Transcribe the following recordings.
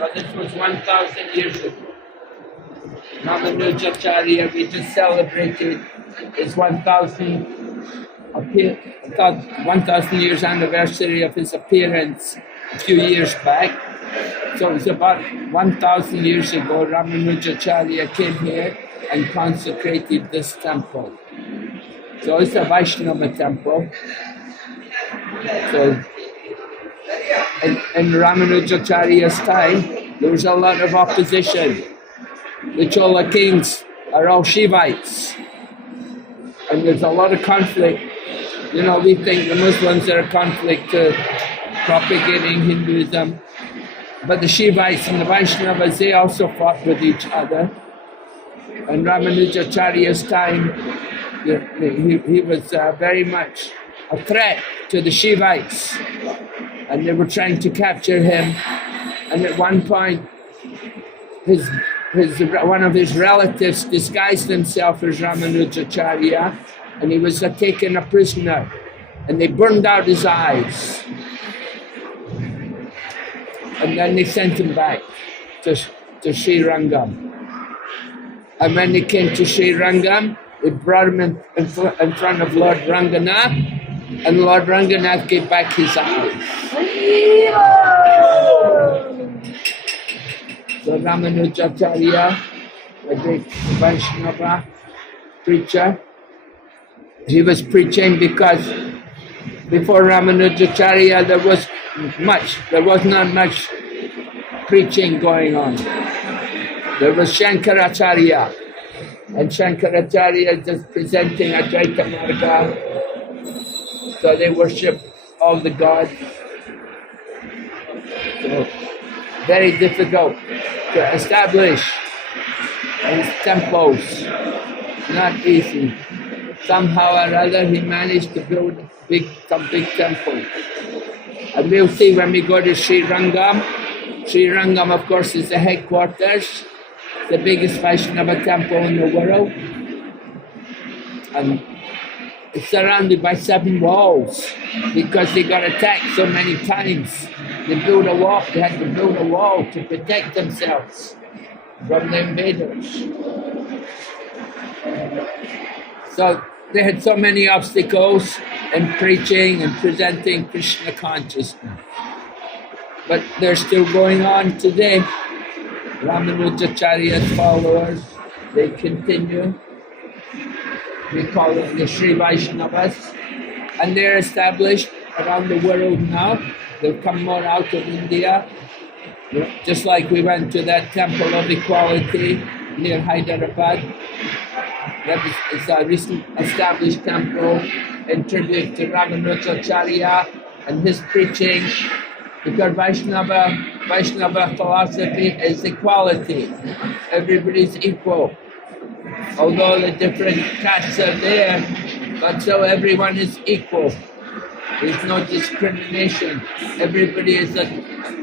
So this was 1,000 years ago. Ramanujacharya, we just celebrated his 1,000 years anniversary of his appearance a few years back. So it was about 1,000 years ago, Ramanujacharya came here and consecrated this temple. So it's a Vaishnava temple. So in Ramanujacharya's time, there was a lot of opposition. The Chola kings are all Shivites. And there's a lot of conflict. You know, we think the Muslims are a conflict to propagating Hinduism. But the Shivites and the Vaishnavas, they also fought with each other. In Ramanujacharya's time, he was very much a threat to the Shivites. And they were trying to capture him. And at one point, one of his relatives disguised himself as Ramanujacharya, and he was taken a prisoner, and they burned out his eyes. And then they sent him back to Srirangam. And when they came to Srirangam, they brought him in front of Lord Ranganath, and Lord Ranganath gave back his eyes. So Ramanujacharya, a great Vaishnava preacher, he was preaching because before Ramanujacharya there was not much preaching going on. There was Shankaracharya, and Shankaracharya just presenting Advaita Marga. So they worship all the gods. So very difficult to establish these temples, not easy. Somehow or other he managed to build some big temples. And we'll see when we go to Srirangam. Srirangam, of course, is the headquarters, the biggest Vaishnava temple in the world. And it's surrounded by 7 walls because they got attacked so many times. They had to build a wall to protect themselves from the invaders. So they had so many obstacles in preaching and presenting Krishna consciousness. But they're still going on today. Ramanujacharya's followers, they continue. We call them the Sri Vaishnavas. And they're established around the world now. They've come more out of India. Just like we went to that Temple of Equality near Hyderabad. It's a recent established temple in tribute to Ramanujacharya and his preaching, because Vaishnava philosophy is equality. Everybody's equal. Although the different castes are there, but so everyone is equal. There's no discrimination. Everybody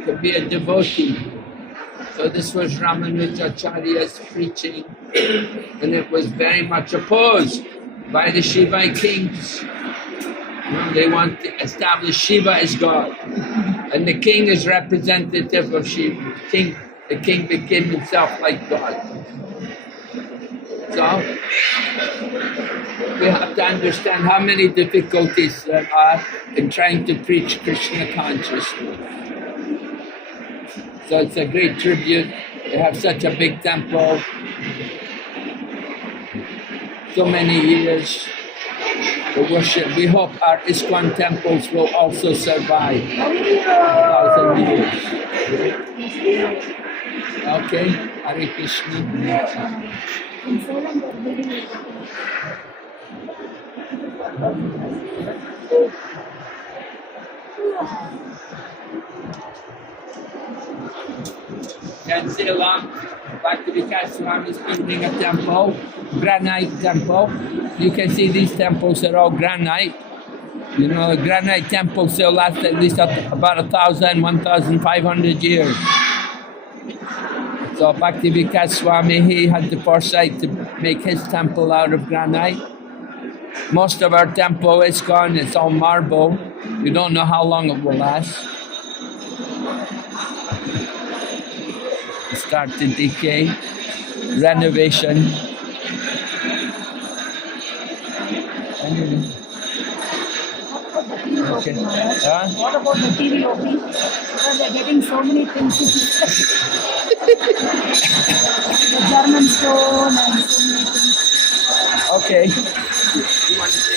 could be a devotee. So this was Ramanujacharya's preaching, and it was very much opposed by the Shivite kings. They want to establish Shiva as God, and the king is representative of Shiva. The king became himself like God. So we have to understand how many difficulties there are in trying to preach Krishna consciousness. So it's a great tribute. They have such a big temple, so many years to worship. We hope our ISKCON temples will also survive 1,000 years. Okay, Hare Krishna. Can see along Bhakti-Vikas Swami is building a temple, granite temple. You can see these temples are all granite. You know, granite temples still last at least about 1,000, 1,500 years. So Bhakti-Vikas Swami, he had the foresight to make his temple out of granite. Most of our temple is gone, it's all marble. You don't know how long it will last. start to decay. Renovation. Anyway. Okay. Huh? What about the TV OP? Because they're getting so many things. The German stone and so many things. Okay. You want to say